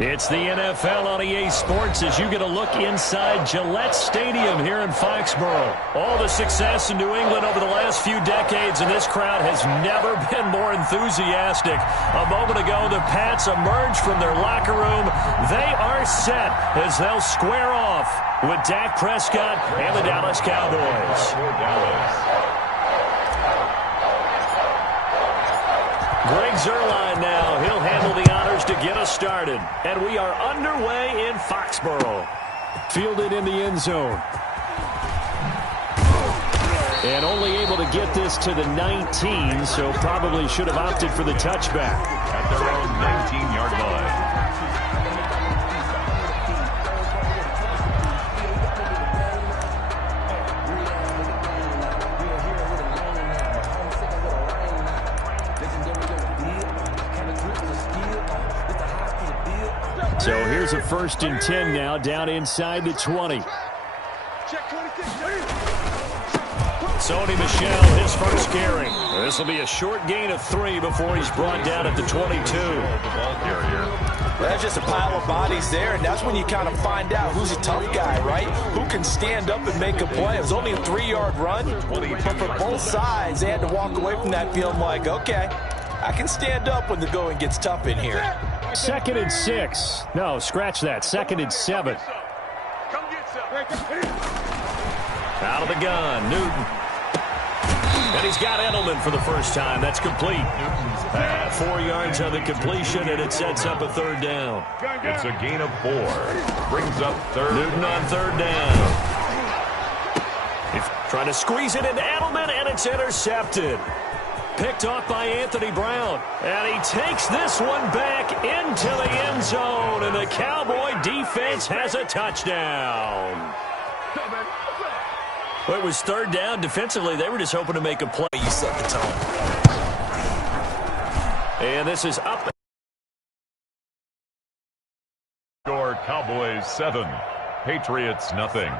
It's the NFL on EA Sports as you get a look inside Gillette Stadium here in Foxborough. All the success in New England over the last few decades, and this crowd has never been more enthusiastic. A moment ago, the Pats emerged from their locker room. They are set as they'll square off with Dak Prescott and the Dallas Cowboys. Greg Zuerlein now. He'll handle the honors to get us started. And we are underway in Foxborough. Fielded in the end zone. And only able to get this to the 19, so probably should have opted for the touchback. At their own 19-yard line. So here's a 1st and 10 now, down inside the 20. Sony Michel, his first carry. This will be a short gain of 3 before he's brought down at the 22. That's just a pile of bodies there, and that's when you kind of find out who's a tough guy, right? Who can stand up and make a play. It was only a 3-yard run, but for both sides, they had to walk away from that feeling like, okay, I can stand up when the going gets tough in here. 2nd and 6. No, scratch that. 2nd and 7. Out of the gun, Newton. And he's got Edelman for the first time. That's complete. 4 yards on the completion, and it sets up a 3rd down. It's a gain of 4. Brings up 3rd. Newton on 3rd down. He's trying to squeeze it into Edelman, and it's intercepted. Picked off by Anthony Brown. And he takes this one back into the end zone. And the Cowboy defense has a touchdown. Well, it was 3rd down. Defensively, they were just hoping to make a play. You set the tone. And this is up. Your Cowboys 7. Patriots nothing.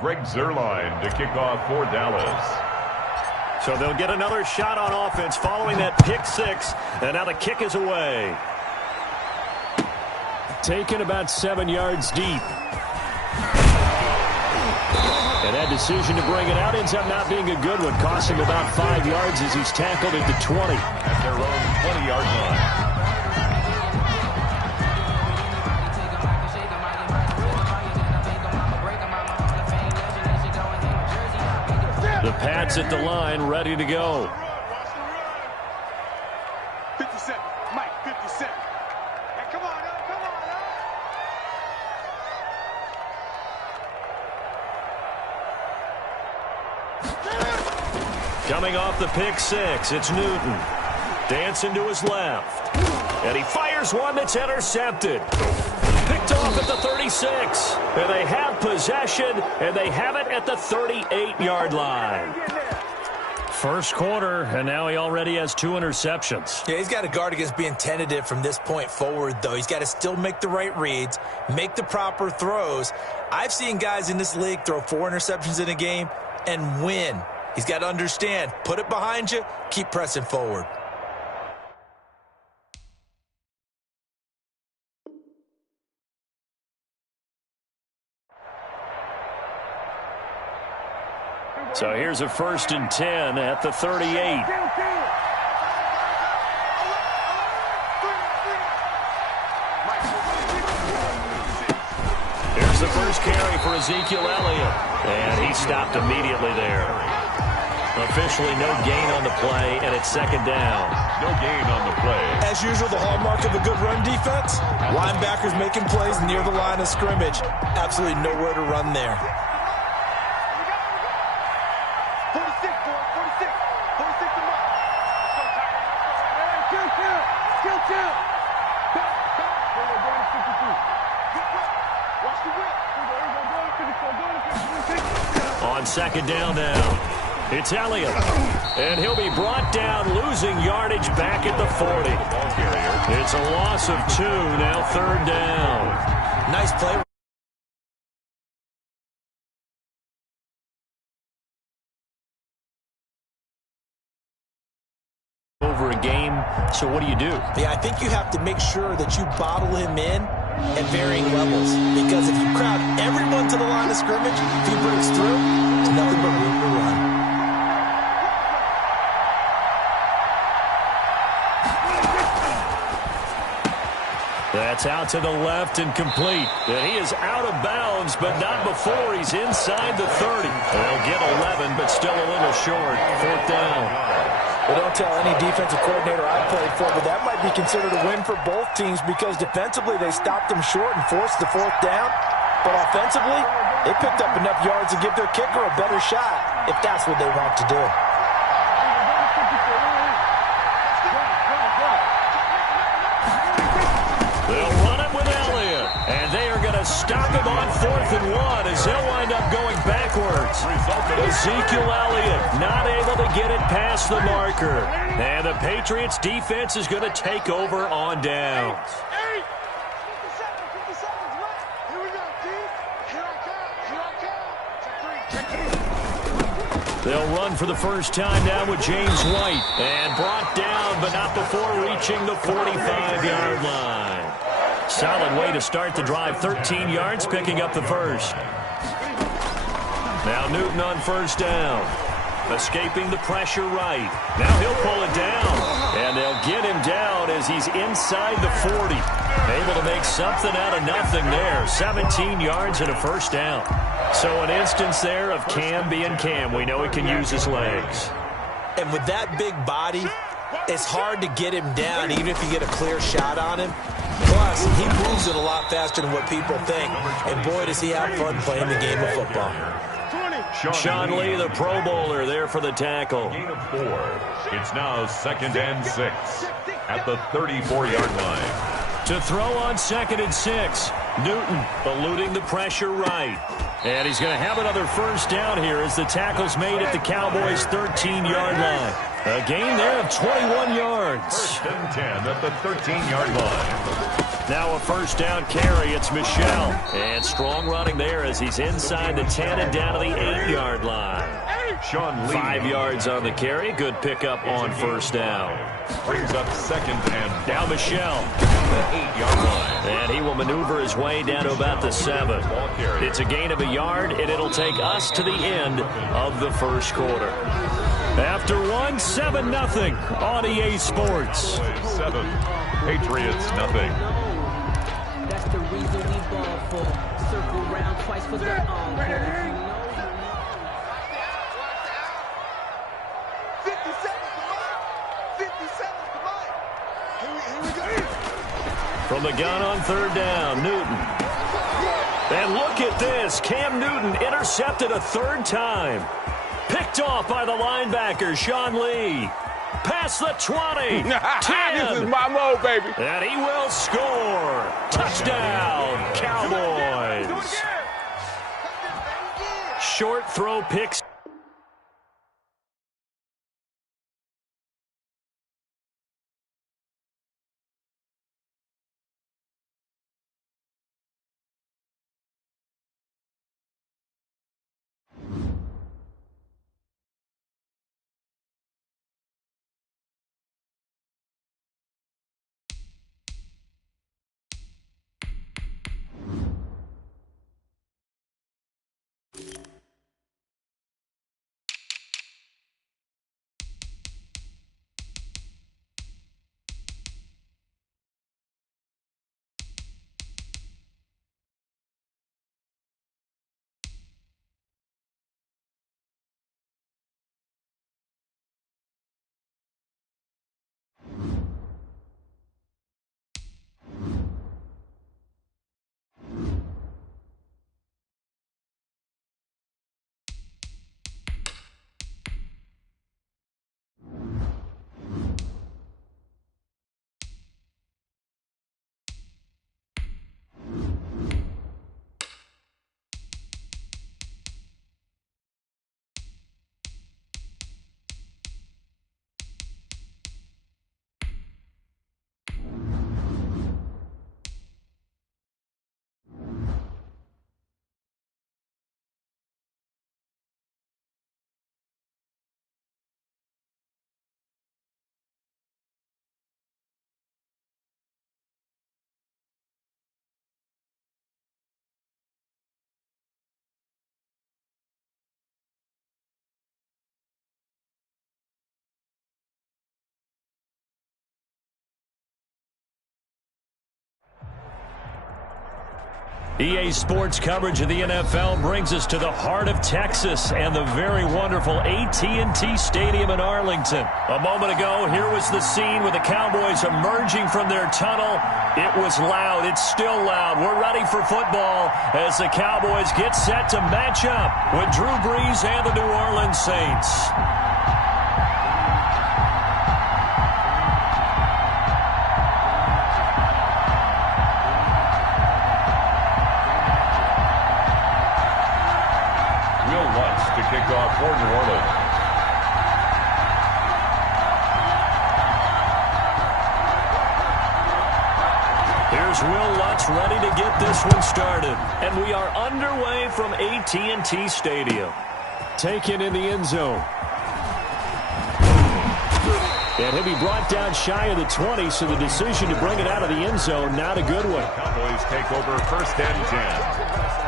Greg Zuerlein to kick off for Dallas. So they'll get another shot on offense following that pick 6. And now the kick is away. Taken about 7 yards deep. And that decision to bring it out ends up not being a good one. Cost him about 5 yards as he's tackled at the 20. At their own 20-yard line. The Pats at the line, ready to go. 57, Mike, 57. Hey, come on, come on. Coming off the pick 6, it's Newton. Dancing to his left. And he fires one that's intercepted. Picked off at the 36. And they have possession, and they have it at the 38-yard line. First quarter, and now he already has 2 interceptions. Yeah, he's got to guard against being tentative from this point forward, though. He's got to still make the right reads, make the proper throws. I've seen guys in this league throw 4 interceptions in a game and win. He's got to understand, put it behind you, keep pressing forward. So here's a 1st and 10 at the 38. Here's the first carry for Ezekiel Elliott. And he stopped immediately there. Officially no gain on the play, and it's 2nd down. No gain on the play. As usual, the hallmark of a good run defense, linebackers making plays near the line of scrimmage. Absolutely nowhere to run there. 46, boy, 46. 46 to Mike. Kill. Back. We're going to 53. Watch the whip. On 2nd down now. It's Elliott. And he'll be brought down, losing yardage back at the 40. It's a loss of 2, now 3rd down. Nice play. over a game. So what do you do? Yeah, I think you have to make sure that you bottle him in at varying levels. Because if you crowd everyone to the line of scrimmage, if he breaks through, there's nothing but room to run. That's out to the left and complete. And he is out of bounds, but not before he's inside the 30. They'll get 11, but still a little short. 4th down. Well, don't tell any defensive coordinator I played for, but that might be considered a win for both teams because defensively they stopped them short and forced the 4th down. But offensively, they picked up enough yards to give their kicker a better shot if that's what they want to do. They'll run it with Elliott, and they are going to stop him on 4th and 1 as he'll wind up going backwards. Ezekiel Elliott not able to get it past the marker. And the Patriots defense is going to take over on downs. 57 left. Here we go, Keith. Here I come. They'll run for the first time down with James White. And brought down, but not before reaching the 45-yard line. Solid way to start the drive. 13 yards, picking up the first. Now Newton on 1st down. Escaping the pressure right. Now he'll pull it down. And they'll get him down as he's inside the 40. Able to make something out of nothing there. 17 yards and a 1st down. So an instance there of Cam being Cam. We know he can use his legs. And with that big body, it's hard to get him down even if you get a clear shot on him. Plus, he moves it a lot faster than what people think. And boy, does he have fun playing the game of football. Sean Lee, the Pro Bowler, there for the tackle. Gain of 4. It's now 2nd and 6 at the 34-yard line. To throw on 2nd and 6. Newton eluding the pressure right. And he's going to have another 1st down here as the tackle's made at the Cowboys' 13-yard line. A gain there of 21 yards. 1st and 10 at the 13-yard line. Now a 1st down carry. It's Michel. And strong running there as he's inside the 10 and down to the 8-yard line. Sean Lee. 5 yards on the carry. Good pickup on 1st down. Brings up 2nd and Now Michel. the 8-yard line. And he will maneuver his way down to about the 7. It's a gain of a yard, and it'll take us to the end of the 1st quarter. After 7-0 on EA Sports. 7. Patriots nothing. That's the reason we ball for. Circle round twice for the encore. 50 seconds to mine. 50 seconds to mine. Here we go. From the gun on 3rd down, Newton. And look at this. Cam Newton intercepted a 3rd time. Picked off by the linebacker, Sean Lee. Past the 20. 10. This is my mode, baby. And he will score. Touchdown, Cowboys. Short throw picks. EA Sports coverage of the NFL brings us to the heart of Texas and the very wonderful AT&T Stadium in Arlington. A moment ago, here was the scene with the Cowboys emerging from their tunnel. It was loud. It's still loud. We're ready for football as the Cowboys get set to match up with Drew Brees and the New Orleans Saints. Kickoff for New Orleans. Here's Will Lutz ready to get this one started. And we are underway from AT&T Stadium. Taken in the end zone. And he'll be brought down shy of the 20, so the decision to bring it out of the end zone, not a good one. Cowboys take over 1st and 10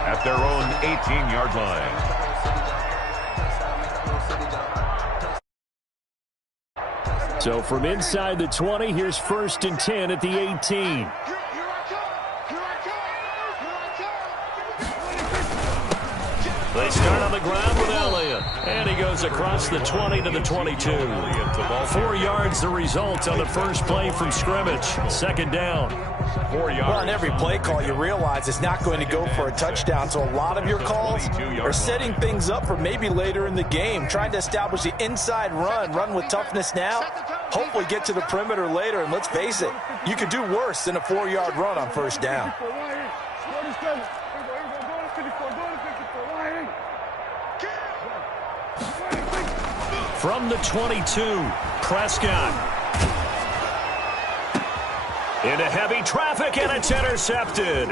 at their own 18-yard line. So from inside the 20, here's 1st and 10 at the 18. They start on the ground with Elliott. And he goes across the 20 to the 22. 4 yards the result on the first play from scrimmage. 2nd down. 4 yards. Well, on every play call, you realize it's not going to go for a touchdown. So a lot of your calls are setting things up for maybe later in the game. Trying to establish the inside run with toughness now. Hopefully get to the perimeter later. And let's face it, you could do worse than a 4-yard run on 1st down. From the 22, Prescott. Into heavy traffic, and it's intercepted.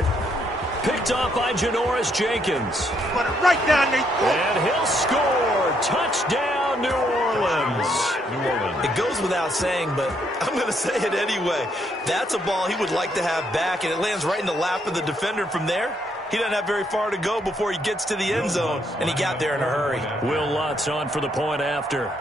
Picked off by Janoris Jenkins. Put it right down there. And he'll score. Touchdown, New Orleans. It goes without saying, but I'm going to say it anyway. That's a ball he would like to have back, and it lands right in the lap of the defender from there. He doesn't have very far to go before he gets to the end zone, and he got there in a hurry. Will Lutz on for the point after.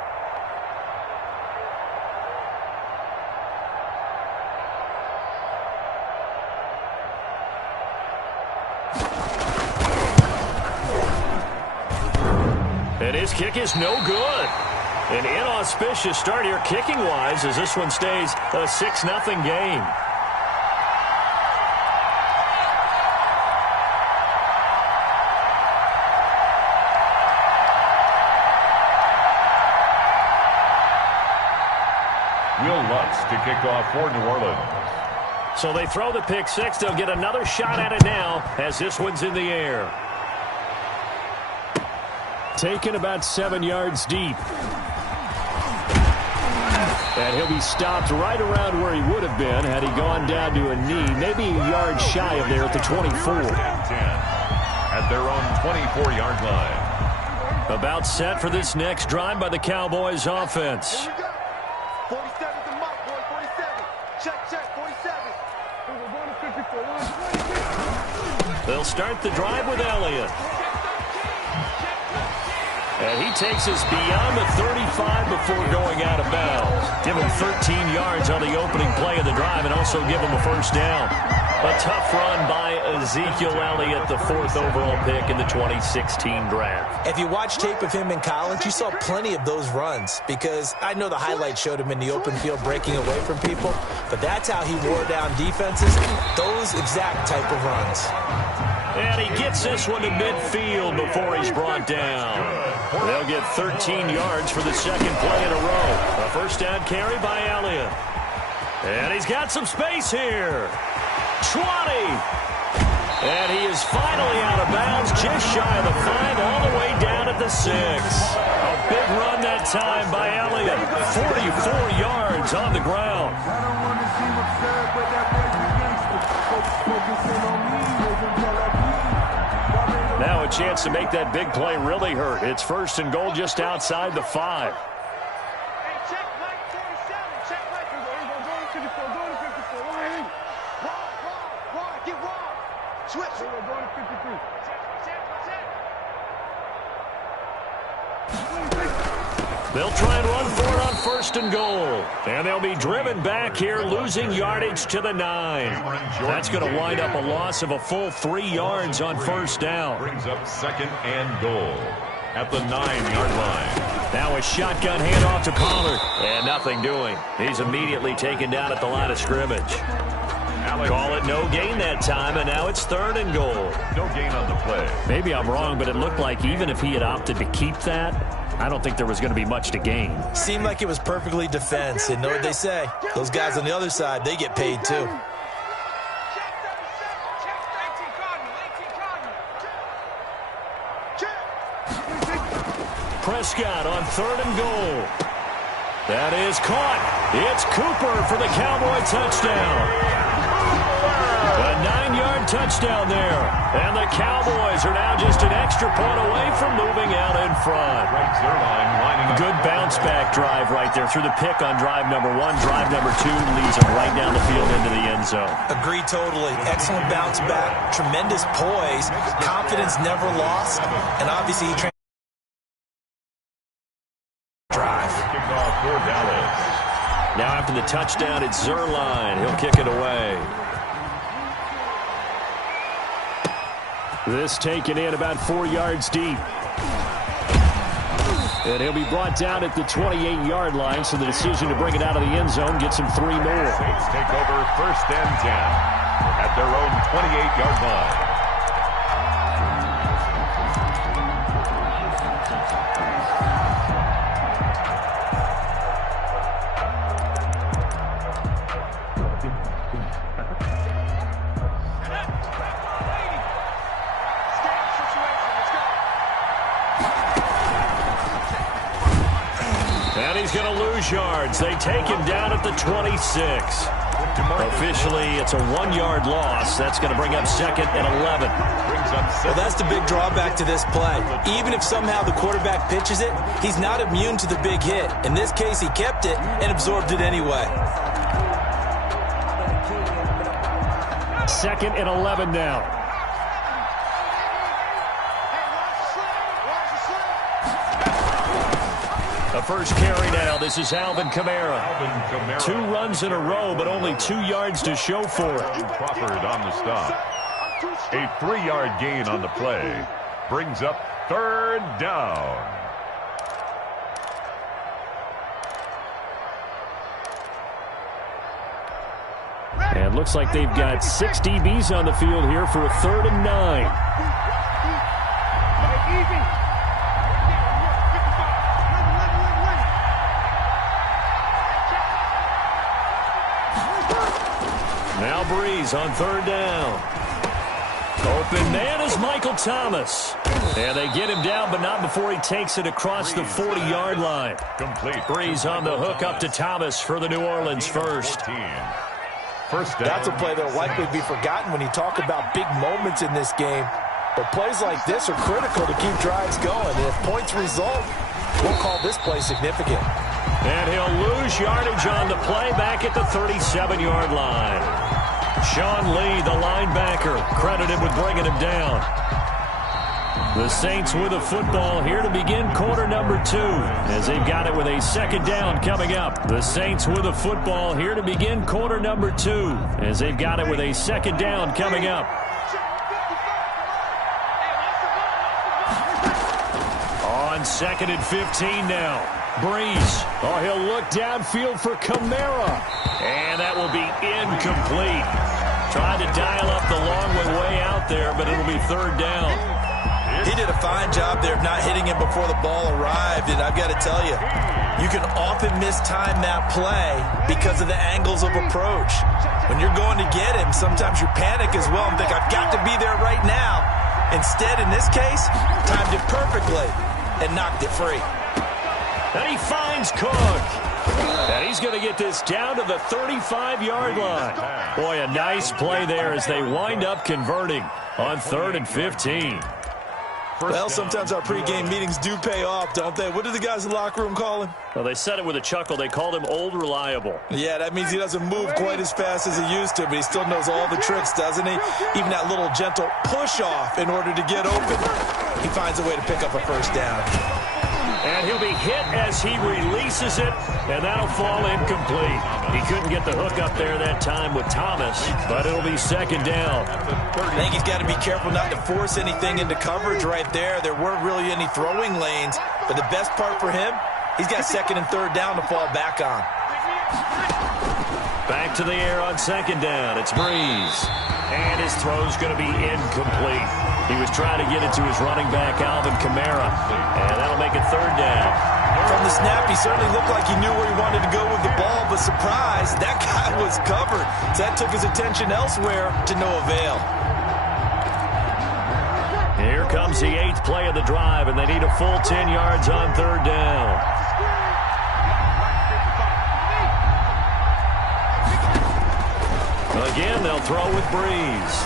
And his kick is no good. An inauspicious start here kicking-wise as this one stays a 6-0 game. Will Lutz to kick off for New Orleans. So they throw the pick six. They'll get another shot at it now as this one's in the air. Taken about 7 yards deep. And he'll be stopped right around where he would have been had he gone down to a knee, maybe a yard shy of there at the 24. At their own 24-yard line. About set for this next drive by the Cowboys offense. 47's the mark, boy. 47. Check, 47. They'll start the drive with Elliott. And he takes us beyond the 35 before going out of bounds. Give him 13 yards on the opening play of the drive and also give him a first down. A tough run by Ezekiel Elliott, the 4th overall pick in the 2016 draft. If you watch tape of him in college, you saw plenty of those runs because I know the highlights showed him in the open field breaking away from people, but that's how he wore down defenses, those exact type of runs. And he gets this one to midfield before he's brought down. They'll get 13 yards for the second play in a row. A first down carry by Elliott. And he's got some space here. 20. And he is finally out of bounds, just shy of the 5, all the way down at the 6. A big run that time by Elliott. 44 yards on the ground. Now a chance to make that big play really hurt. It's 1st and goal just outside the 5. They'll try and run for it on 1st first and goal. And they'll be driven back here, losing yardage to the 9. That's going to wind up a loss of a full 3 yards on first down. Brings up second and goal at the 9-yard line. Now a shotgun handoff to Pollard. And nothing doing. He's immediately taken down at the line of scrimmage. Call it no gain that time, and now it's third and goal. No gain on the play. Maybe I'm wrong, but it looked like even if he had opted to keep that, I don't think there was going to be much to gain. Seemed like it was perfectly defense. And know what they say? Those guys on the other side, they get paid too. Prescott on third and goal. That is caught. It's Cooper for the Cowboy touchdown. A 9-yard touchdown there. And the Cowboys are now just an extra point away from moving out in front. Good bounce back drive right there through the pick on drive number 1. Drive number 2 leads them right down the field into the end zone. Agree totally. Excellent bounce back. Tremendous poise. Confidence never lost. And obviously he drive. Kickoff for Dallas. Now after the touchdown, it's Zerline. He'll kick it away. This taken in about 4 yards deep. And he'll be brought down at the 28-yard line, so the decision to bring it out of the end zone gets him 3 more. Saints take over first and 10 at their own 28-yard line. Yards. They take him down at the 26. Officially, it's a 1-yard loss. That's going to bring up second and 11. Well, that's the big drawback to this play. Even if somehow the quarterback pitches it, he's not immune to the big hit. In this case, he kept it and absorbed it anyway. Second and 11 now. The first carry now. This is Alvin Kamara. 2 runs in a row, but only 2 yards to show for it. Crawford on the stop. A 3-yard gain on the play. Brings up third down. And looks like they've got 6 DBs on the field here for a 3rd and 9. Now Breeze on 3rd down. Open man is Michael Thomas. And they get him down, but not before he takes it across the 40-yard line. Complete. Breeze on the hook up to Thomas for the New Orleans first. First down. That's a play that will likely be forgotten when you talk about big moments in this game. But plays like this are critical to keep drives going. And if points result, we'll call this play significant. And he'll lose yardage on the play back at the 37-yard line. Sean Lee, the linebacker, credited with bringing him down. The Saints with a football here to begin quarter number 2, as they've got it with a 2nd down coming up. The Saints with a football here to begin quarter number 2, as they've got it with a 2nd down coming up. On 2nd and 15 now. Breeze. Oh, he'll look downfield for Kamara. And that will be incomplete. Trying to dial up the long way out there, but it'll be 3rd down. He did a fine job there of not hitting him before the ball arrived. And I've got to tell you, you can often mistime that play because of the angles of approach. When you're going to get him, sometimes you panic as well and think, I've got to be there right now. Instead, in this case, timed it perfectly and knocked it free. And he finds Cook. And he's going to get this down to the 35-yard line. Boy, a nice play there as they wind up converting on 3rd and 15. Well, sometimes our pregame meetings do pay off, don't they? What do the guys in the locker room call him? Well, they said it with a chuckle. They called him Old Reliable. Yeah, that means he doesn't move quite as fast as he used to, but he still knows all the tricks, doesn't he? Even that little gentle push-off in order to get open. He finds a way to pick up a 1st down. And he'll be hit as he releases it, and that'll fall incomplete. He couldn't get the hook up there that time with Thomas, but it'll be second down. I think he's got to be careful not to force anything into coverage right there. There weren't really any throwing lanes, but the best part for him, he's got second and third down to fall back on. Back to the air on second down. It's Breeze. And his throw's going to be incomplete. He was trying to get it to his running back, Alvin Kamara. And that'll make it third down. From the snap, he certainly looked like he knew where he wanted to go with the ball, but surprise, that guy was covered. So that took his attention elsewhere to no avail. Here comes the 8th play of the drive, and they need a full 10 yards on third down. Again, they'll throw with Breeze.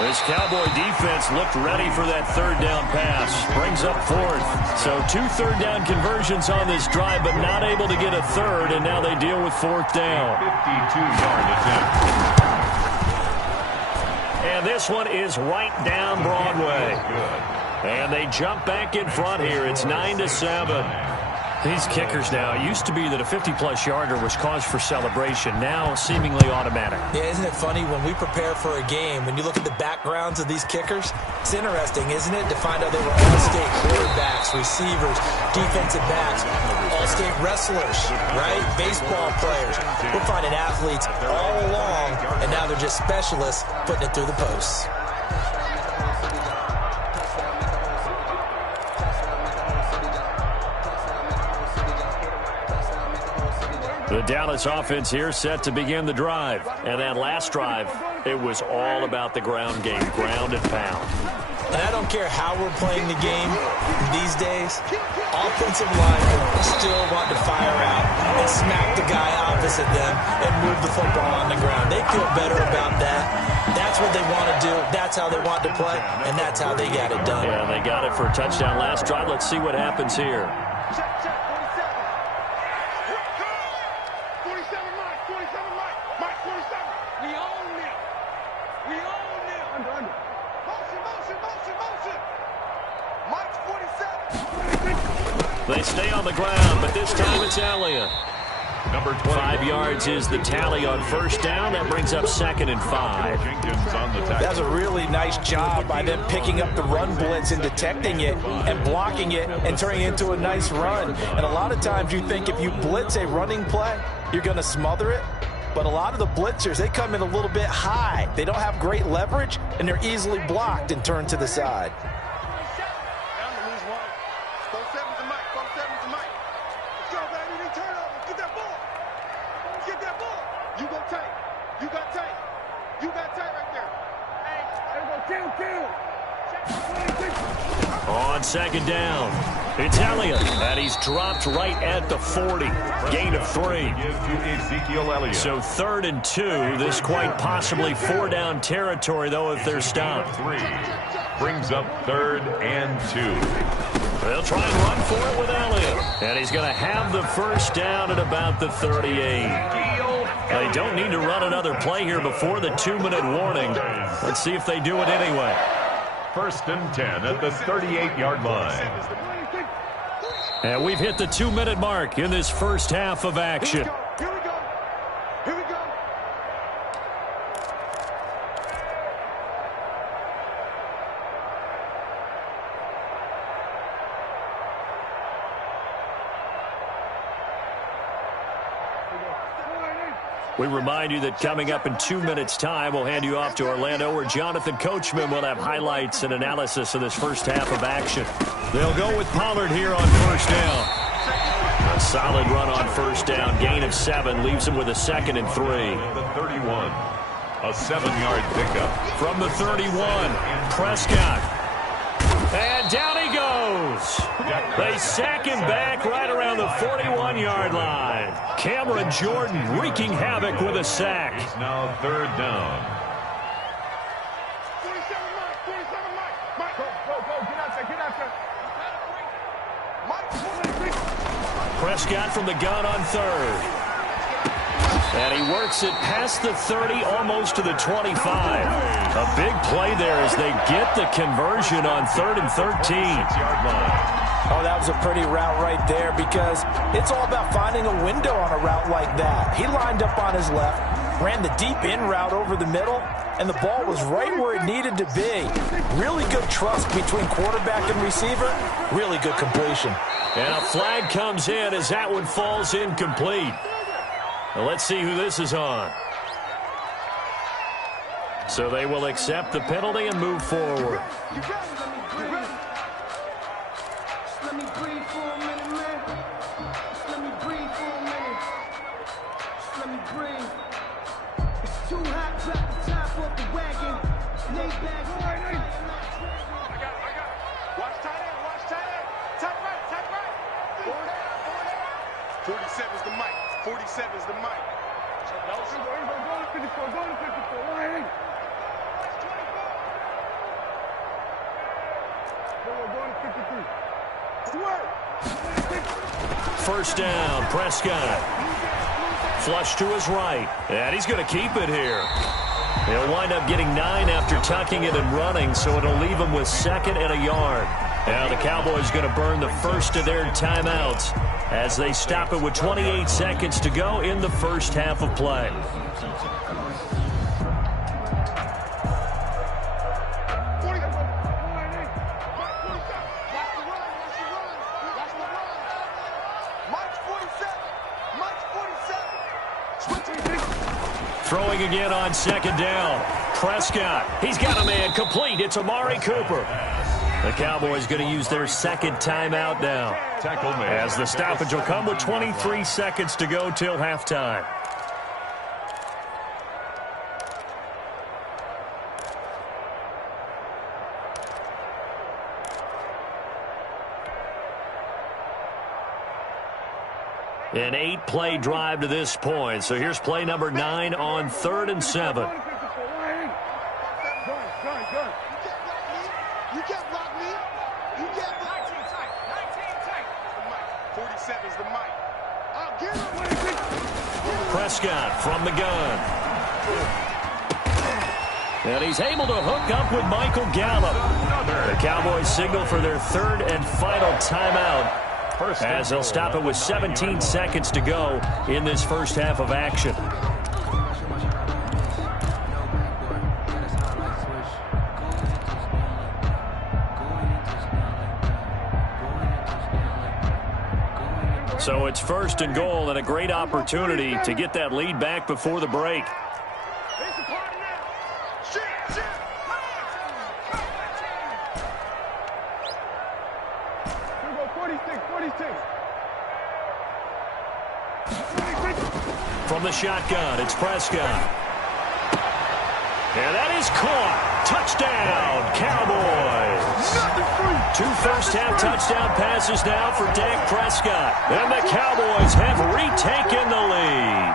This Cowboy defense looked ready for that third down pass. Brings up fourth. So 2 third down conversions on this drive, but not able to get a third, and now they deal with fourth down. 52-yard attempt. And this one is right down Broadway. And they jump back in front here. It's 9-7. These kickers now, it used to be that a 50-plus yarder was cause for celebration. Now, seemingly automatic. Yeah, isn't it funny when we prepare for a game, when you look at the backgrounds of these kickers, it's interesting, isn't it, to find out they were all-state quarterbacks, receivers, defensive backs, all-state wrestlers, right? Baseball players. We're finding athletes all along, and now they're just specialists putting it through the posts. The Dallas offense here set to begin the drive. And that last drive, it was all about the ground game, ground and pound. And I don't care how we're playing the game these days, offensive linemen still want to fire out and smack the guy opposite them and move the football on the ground. They feel better about that. That's what they want to do. That's how they want to play, and that's how they got it done. Yeah, they got it for a touchdown last drive. Let's see what happens here. They stay on the ground, but this time it's Elliott. Number 20. 5 yards is the tally on first down. That brings up 2nd and 5. That's a really nice job by them picking up the run blitz and detecting it and blocking it and turning it into a nice run. And a lot of times you think if you blitz a running play, you're going to smother it. But a lot of the blitzers, they come in a little bit high. They don't have great leverage, and they're easily blocked and turned to the side. On second down, it's Elliott, and he's dropped right at the 40. Gain of 3. So 3rd and 2. This quite possibly 4-down territory, though, if they're stopped. Brings up 3rd and 2. They'll try and run for it with Elliott. And he's going to have the first down at about the 38. They don't need to run another play here before the 2-minute warning. Let's see if they do it anyway. 1st and 10 at the 38-yard line. And we've hit the 2-minute mark in this first half of action. Here we go. Here we go. We remind you that coming up in 2 minutes' time, we'll hand you off to Orlando, where Jonathan Coachman will have highlights and analysis of this first half of action. They'll go with Pollard here on first down. A solid run on first down. Gain of 7 leaves him with a 2nd and 3. The 31. A 7-yard pickup. From the 31, Prescott. And down he goes. They sack him back right around the 41-yard line. Cameron Jordan wreaking havoc with a sack. It's now 3rd down. 47 Mike. Mike, go, get out there. Mike, Prescott from the gun on 3rd. And he works it past the 30, almost to the 25. A big play there as they get the conversion on 3rd and 13. 6-yard line. Oh, that was a pretty route right there because it's all about finding a window on a route like that. He lined up on his left, ran the deep in route over the middle, and the ball was right where it needed to be. Really good trust between quarterback and receiver. Really good completion. And a flag comes in as that one falls incomplete. Now let's see who this is on. So they will accept the penalty and move forward. First down, Prescott. Flush to his right. And he's going to keep it here. He'll wind up getting 9 after tucking it and running, so it'll leave him with 2nd and a yard. Now the Cowboys going to burn the first of their timeouts as they stop it with 28 seconds to go in the first half of play. Throwing again on 2nd down. Prescott, he's got a man complete. It's Amari Cooper. The Cowboys going to use their 2nd timeout now. Tackle man. As the stoppage will come with 23 seconds to go till halftime. An 8-play drive to this point. So here's play number 9 on 3rd and 7. You can't block me. You can't block me. 19 tight. 47's the mic. I'll get him. Prescott from the gun. And he's able to hook up with Michael Gallup. The Cowboys signal for their 3rd and final timeout, as they'll stop it with 17 seconds to go in this first half of action. So it's 1st and goal and a great opportunity to get that lead back before the break. From the shotgun, it's Prescott. And that is caught. Touchdown, Cowboys. 2 first-half touchdown passes now for Dak Prescott. And the Cowboys have retaken the lead.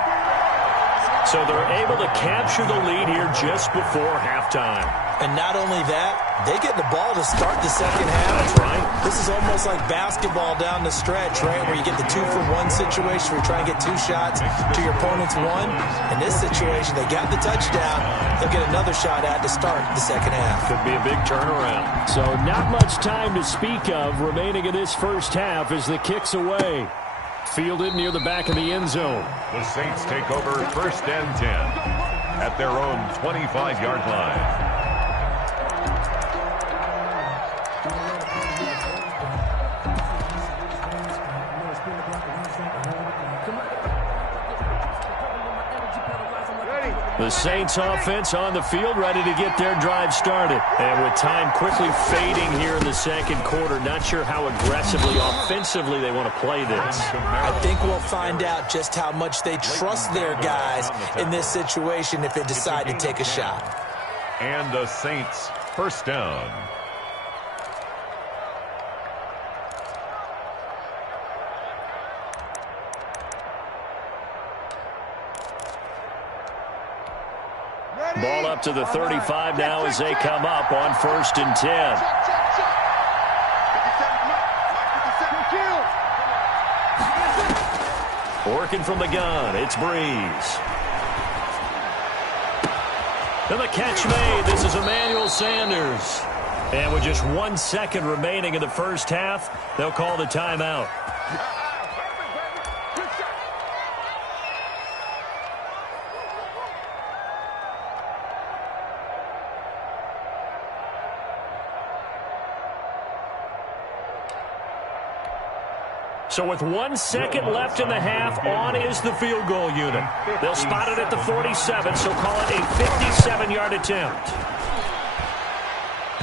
So they're able to capture the lead here just before halftime. And not only that, they get the ball to start the second half. That's right. This is almost like basketball down the stretch, right, where you get the 2-for-1 situation where you try and get 2 shots to your opponent's 1. In this situation, they got the touchdown. They'll get another shot at to start the second half. Could be a big turnaround. So not much time to speak of remaining in this first half as the kick's away. Fielded near the back of the end zone. The Saints take over 1st and 10 at their own 25-yard line. The Saints offense on the field, ready to get their drive started. And with time quickly fading here in the second quarter, not sure how aggressively, offensively they want to play this. I think we'll find out just how much they trust their guys in this situation if they decide to take a shot. And the Saints, 1st down. Ball up to the 35 now as they come up on 1st and 10. Working from the gun, it's Breeze. And the catch made. This is Emmanuel Sanders. And with just 1 second remaining in the first half, they'll call the timeout. So with 1 second left in the half, on is the field goal unit. They'll spot it at the 47, so call it a 57-yard attempt.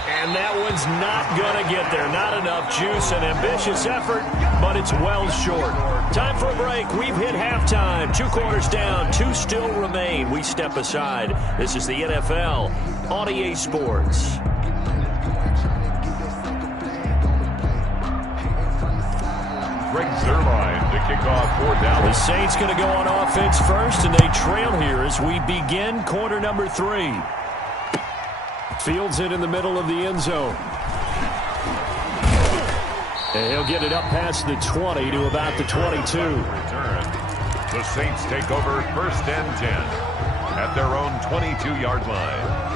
And that one's not going to get there. Not enough juice, an ambitious effort, but it's well short. Time for a break. We've hit halftime. 2 quarters down, 2 still remain. We step aside. This is the NFL on EA Sports. Greg Zuerlein to kick off for Dallas. The Saints going to go on offense first, and they trail here as we begin quarter number 3. Fields it in the middle of the end zone. And he'll get it up past the 20 to about the 22. Return. The Saints take over 1st and 10 at their own 22-yard line.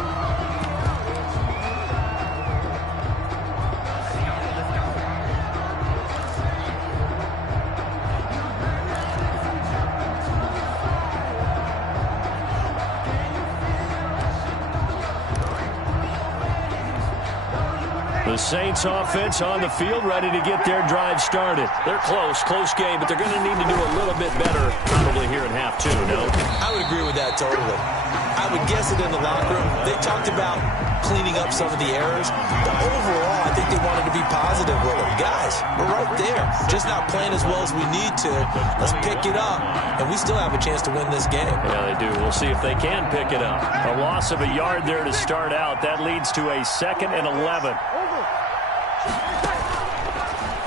The Saints offense on the field, ready to get their drive started. They're close game, but they're going to need to do a little bit better probably here in half 2, no? I would agree with that totally. I would guess it in the locker room. They talked about cleaning up some of the errors, but overall, I think they wanted to be positive with them. Guys, we're right there. Just not playing as well as we need to. Let's pick it up, and we still have a chance to win this game. Yeah, they do. We'll see if they can pick it up. A loss of a yard there to start out. That leads to a 2nd and 11.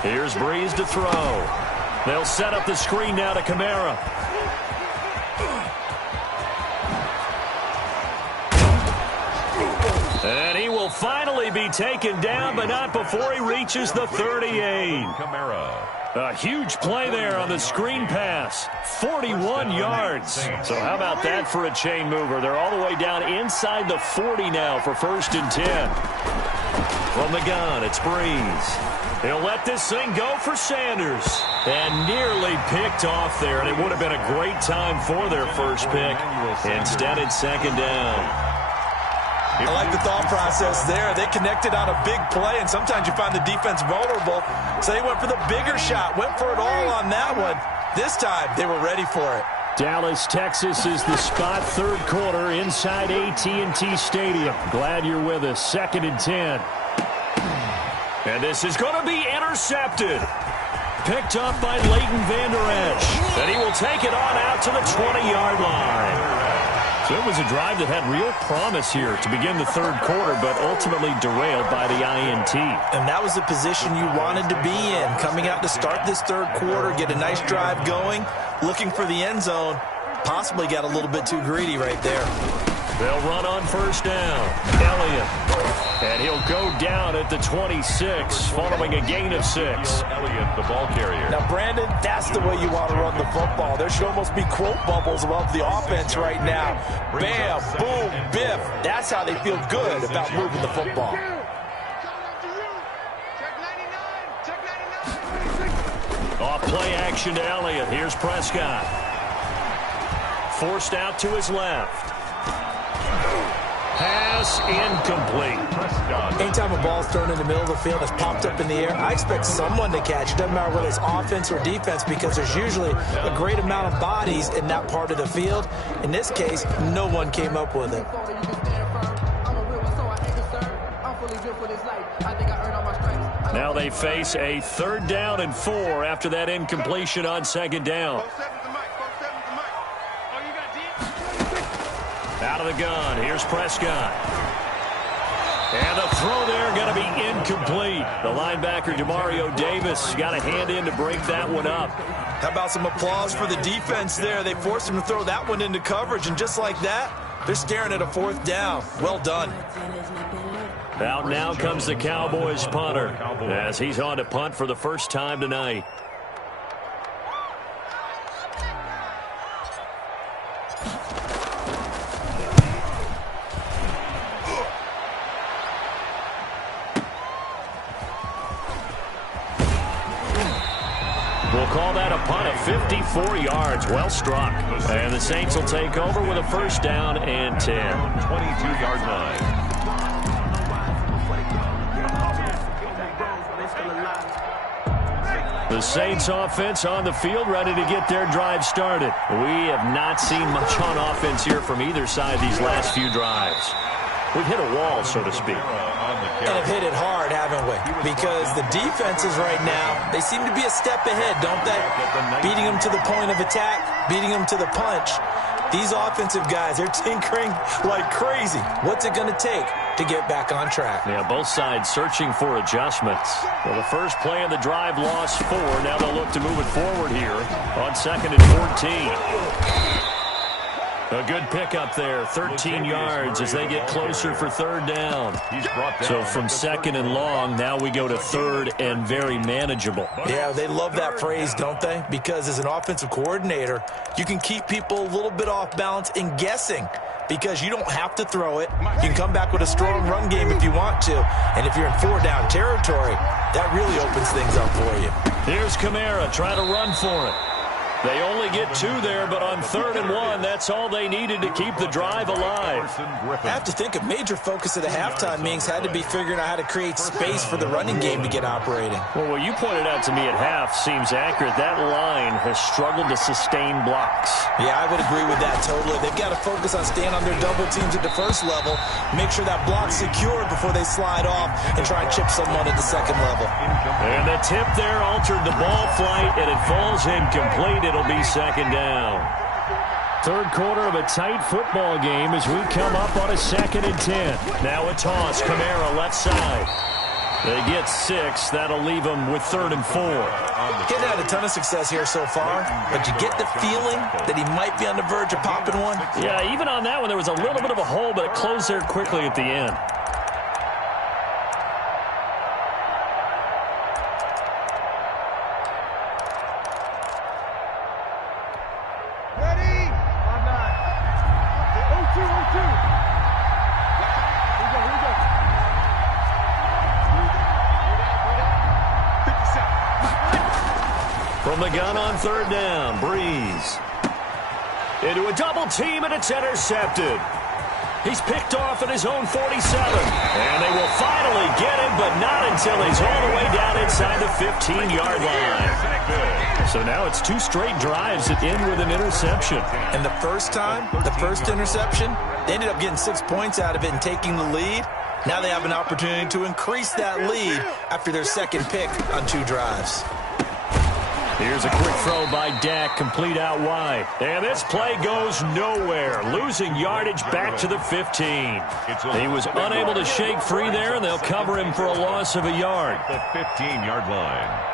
Here's Breeze to throw. They'll set up the screen now to Kamara. And he will finally be taken down, but not before he reaches the 38. Kamara. A huge play there on the screen pass. 41 yards. So how about that for a chain mover? They're all the way down inside the 40 now for 1st and 10. From the gun, it's Breeze. He'll let this thing go for Sanders. And nearly picked off there, and it would have been a great time for their first pick. Instead, it's 2nd down. I like the thought process there. They connected on a big play, and sometimes you find the defense vulnerable. So they went for the bigger shot, went for it all on that one. This time, they were ready for it. Dallas, Texas is the spot, 3rd quarter inside AT&T Stadium. Glad you're with us. 2nd and 10. And this is going to be intercepted. Picked up by Leighton Vander Esch. And he will take it on out to the 20-yard line. So it was a drive that had real promise here to begin the 3rd quarter, but ultimately derailed by the INT. And that was the position you wanted to be in. Coming out to start this 3rd quarter, get a nice drive going, looking for the end zone. Possibly got a little bit too greedy right there. They'll run on 1st down. Elliott. And he'll go down at the 26, following a gain of 6. Elliott, the ball carrier. Now, Brandon, that's the way you want to run the football. There should almost be quote bubbles above the offense right now. Bam, boom, biff. That's how they feel good about moving the football. Off play action to Elliott. Here's Prescott. Forced out to his left. Pass incomplete. Anytime a ball's thrown in the middle of the field that's popped up in the air, I expect someone to catch. It doesn't matter whether it's offense or defense, because there's usually a great amount of bodies in that part of the field. In this case, no one came up with it. Now they face a 3rd down and 4 after that incompletion on 2nd down. Out of the gun, here's Prescott. And the throw there going to be incomplete. The linebacker, Demario Davis, got a hand in to break that one up. How about some applause for the defense there? They forced him to throw that one into coverage, and just like that, they're staring at a 4th down. Well done. Out now comes the Cowboys punter as he's on to punt for the first time tonight. 54 yards. Well struck. And the Saints will take over with a first down and 10. 22-yard line. The Saints offense on the field, ready to get their drive started. We have not seen much on offense here from either side these last few drives. We've hit a wall, so to speak. And have hit it hard, haven't we? Because the defenses right now, they seem to be a step ahead, don't they? Beating them to the point of attack, beating them to the punch. These offensive guys, they're tinkering like crazy. What's it going to take to get back on track? Yeah, both sides searching for adjustments. Well, the first play of the drive lost 4. Now they'll look to move it forward here on 2nd and 14. A good pickup there, 13 yards as they get closer for 3rd down. So from 2nd and long, now we go to 3rd and very manageable. Yeah, they love that phrase, don't they? Because as an offensive coordinator, you can keep people a little bit off balance and guessing because you don't have to throw it. You can come back with a strong run game if you want to. And if you're in 4-down territory, that really opens things up for you. Here's Kamara trying to run for it. They only get 2 there, but on 3rd and 1, that's all they needed to keep the drive alive. I have to think a major focus of the halftime meetings had to be figuring out how to create space for the running game to get operating. Well, what you pointed out to me at half seems accurate. That line has struggled to sustain blocks. Yeah, I would agree with that totally. They've got to focus on staying on their double teams at the first level, make sure that block's secured before they slide off and try and chip someone at the second level. And the tip there altered the ball flight, and it falls incomplete. It'll be 2nd down. 3rd quarter of a tight football game as we come up on a 2nd and 10. Now a toss. Kamara left side. They get 6. That'll leave them with 3rd and 4. Getting had a ton of success here so far, but you get the feeling that he might be on the verge of popping one. Yeah, even on that one, there was a little bit of a hole, but it closed there quickly at the end. From the gun on 3rd down, Breeze. Into a double team, and it's intercepted. He's picked off at his own 47. And they will finally get him, but not until he's all the way down inside the 15-yard line. So now it's 2 straight drives that end with an interception. And the first time, the first interception, they ended up getting 6 points out of it and taking the lead. Now they have an opportunity to increase that lead after their 2nd pick on 2 drives. Here's a quick throw by Dak, complete out wide. And this play goes nowhere, losing yardage back to the 15. He was unable to shake free there, and they'll cover him for a loss of a yard. The 15-yard line.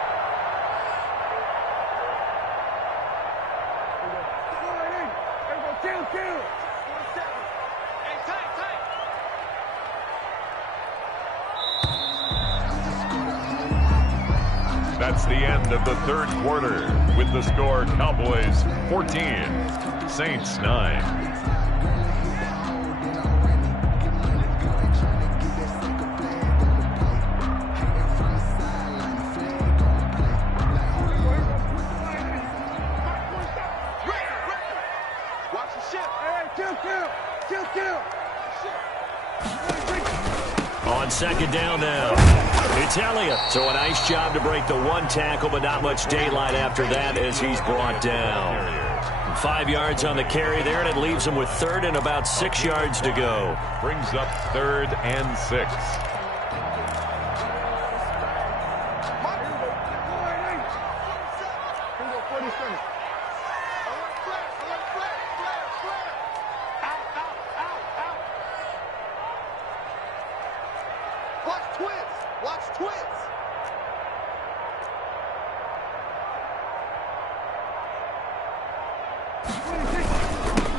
That's the end of the 3rd quarter with the score Cowboys 14, Saints 9. On 2nd down now. Italia. So a nice job to break the 1 tackle, but not much daylight after that as he's brought down. 5 yards on the carry there, and it leaves him with 3rd and about 6 yards to go. Brings up 3rd and 6.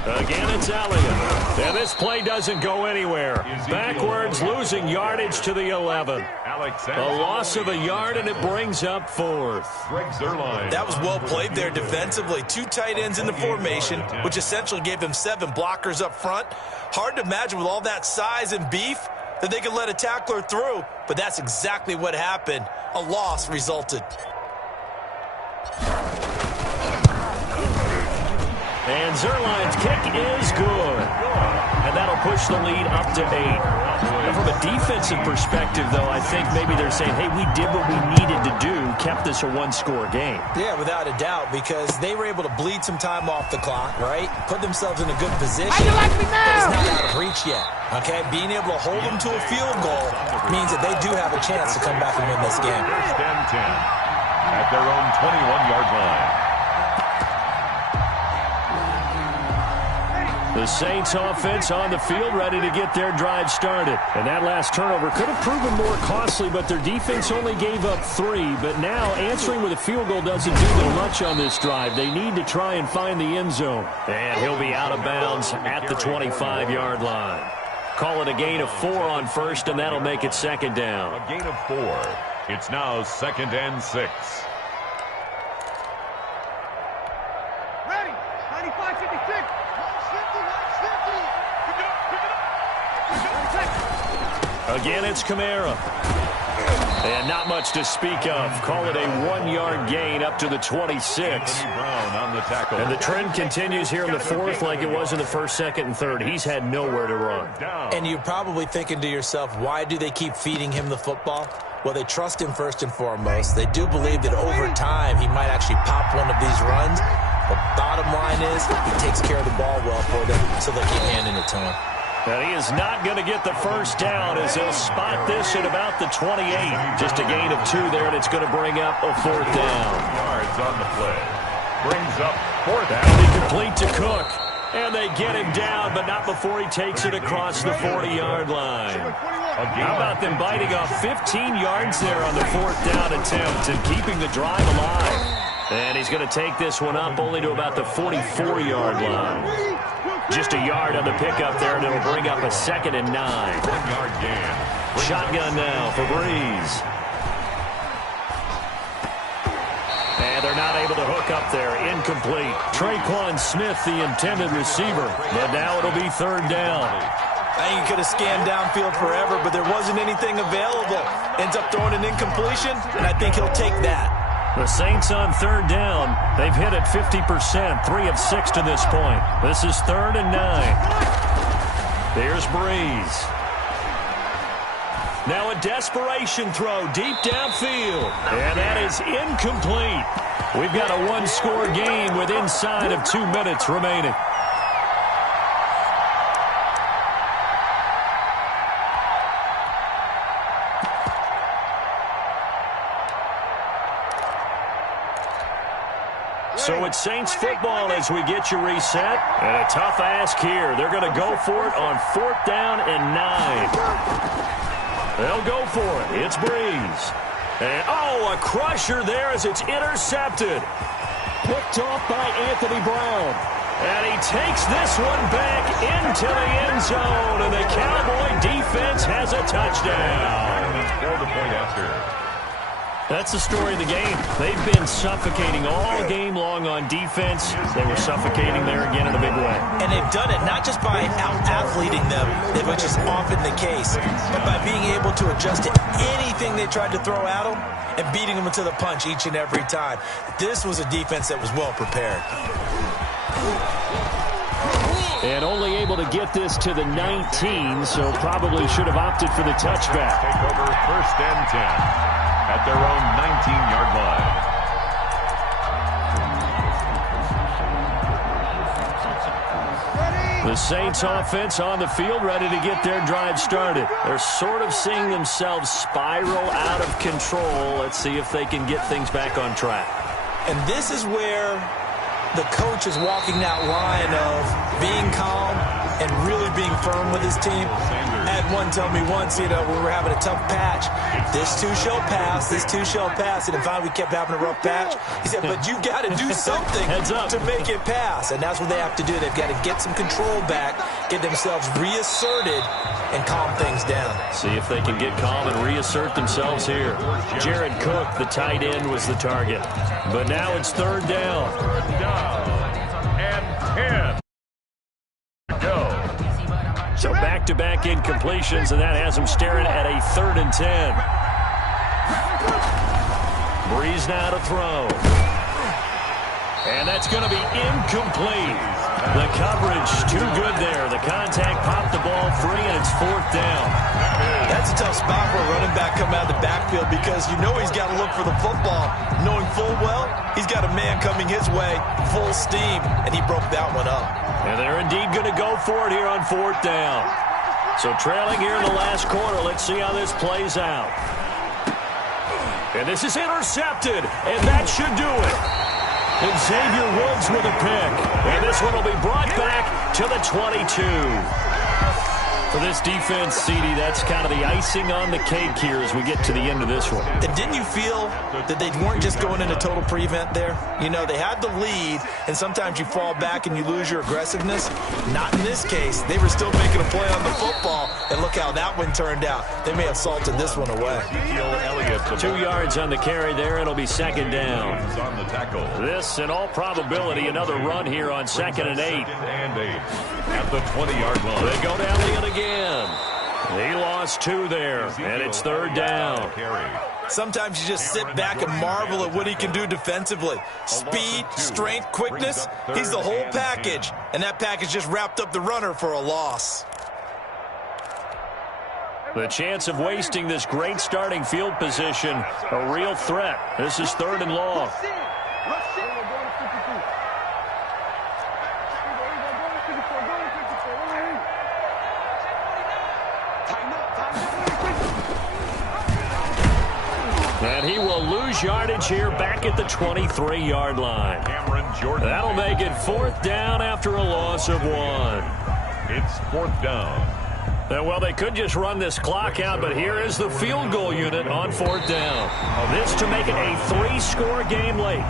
Again, Italia. And this play doesn't go anywhere. Backwards, losing yardage to the 11. A loss of a yard, and it brings up 4th. That was well played there defensively. 2 tight ends in the formation, which essentially gave them 7 blockers up front. Hard to imagine with all that size and beef that they could let a tackler through, but that's exactly what happened. A loss resulted. And Zerline's kick is good. And that'll push the lead up to 8. And from a defensive perspective, though, I think maybe they're saying, hey, we did what we needed to do, kept this a one-score game. Yeah, without a doubt, because they were able to bleed some time off the clock, right? Put themselves in a good position. How you like me now? But it's not out of reach yet, okay? Being able to hold them to a field goal means that they do have a chance to come back and win this game. First and 10 at their own 21-yard line. The Saints offense on the field, ready to get their drive started. And that last turnover could have proven more costly, but their defense only gave up 3. But now answering with a field goal doesn't do them much on this drive. They need to try and find the end zone. And he'll be out of bounds at the 25-yard line. Call it a gain of 4 on first, and that'll make it second down. A gain of 4. It's now 2nd and 6. Ready. 95, 56. Again, it's Kamara. And not much to speak of. Call it a 1-yard gain up to the 26. Brown on the tackle. And the trend continues here in the 4th like it was in the 1st, 2nd, and 3rd. He's had nowhere to run. And you're probably thinking to yourself, why do they keep feeding him the football? Well, they trust him first and foremost. They do believe that over time he might actually pop one of these runs. But bottom line is he takes care of the ball well for them, so they keep handing it to him. And he is not going to get the first down as he'll spot this at about the 28. Just a gain of 2 there, and it's going to bring up a 4th down. Yards on the play. Brings up 4th down. That'll be complete to Cook. And they get him down, but not before he takes it across the 40-yard line. How about them biting off 15 yards there on the 4th down attempt and keeping the drive alive? And he's going to take this one up only to about the 44-yard line. Just a yard on the pickup there, and it'll bring up a 2nd and 9. 1-yard gain. Shotgun now for Breeze. And they're not able to hook up there. Incomplete. Traquan Smith, the intended receiver. But now it'll be 3rd down. I think he could have scanned downfield forever, but there wasn't anything available. Ends up throwing an incompletion, and I think he'll take that. The Saints on 3rd down. They've hit it 50%, 3 of 6 to this point. This is 3rd and 9. There's Breeze. Now a desperation throw deep downfield. And that is incomplete. We've got a 1-score game with inside of 2 minutes remaining. So it's Saints football as we get you reset. And a tough ask here. They're going to go for it on 4th down and 9. They'll go for it. It's Breeze. And, oh, a crusher there as it's intercepted. Picked off by Anthony Brown. And he takes this one back into the end zone. And the Cowboy defense has a touchdown. Score the point after. That's the story of the game. They've been suffocating all game long on defense. They were suffocating there again in a big way. And they've done it not just by out-athleting them, which is often the case, but by being able to adjust to anything they tried to throw at them and beating them into the punch each and every time. This was a defense that was well prepared. And only able to get this to the 19, so probably should have opted for the touchback. Take over 1st and 10. At their own 19-yard line. The Saints offense on the field ready to get their drive started. They're sort of seeing themselves spiral out of control. Let's see if they can get things back on track. And this is where the coach is walking that line of being calm and really being firm with his team. I had one tell me once, we were having a tough patch. This too shall pass, this too shall pass. And finally we kept having a rough patch. He said, but you got to do something to make it pass. And that's what they have to do. They've got to get some control back, get themselves reasserted, and calm things down. See if they can get calm and reassert themselves here. Jared Cook, the tight end, was the target. But now it's 3rd down. 3rd down and 10. Go. So back-to-back incompletions, and that has them staring at a 3rd and 10. Breeze now to throw. And that's going to be incomplete. The coverage too good there. The contact popped the ball free, and it's 4th down. That's a tough spot for a running back coming out of the backfield because you know he's got to look for the football, knowing full well he's got a man coming his way, full steam, and he broke that one up. And they're indeed going to go for it here on 4th down. So trailing here in the last quarter, let's see how this plays out. And this is intercepted, and that should do it. And Xavier Woods with a pick. And this one will be brought back to the 22. For this defense, CD, that's kind of the icing on the cake here as we get to the end of this one. And didn't you feel that they weren't just going into total prevent there? You know, they had the lead, and sometimes you fall back and you lose your aggressiveness. Not in this case. They were still making a play on the football, and look how that one turned out. They may have salted this one away. 2 yards on the carry there. It'll be 2nd down. This, in all probability, another run here on 2nd and 8. At the 20-yard line. They go down the end again. He lost 2 there, and it's 3rd down. Sometimes you just sit back and marvel at what he can do defensively. Speed, strength, quickness, he's the whole package. And that package just wrapped up the runner for a loss. The chance of wasting this great starting field position, a real threat. This is 3rd and long. And he will lose yardage here back at the 23-yard line. That'll make it 4th down after a loss of 1. It's 4th down. Well, they could just run this clock out, but here is the field goal unit on 4th down. This to make it a 3-score game late.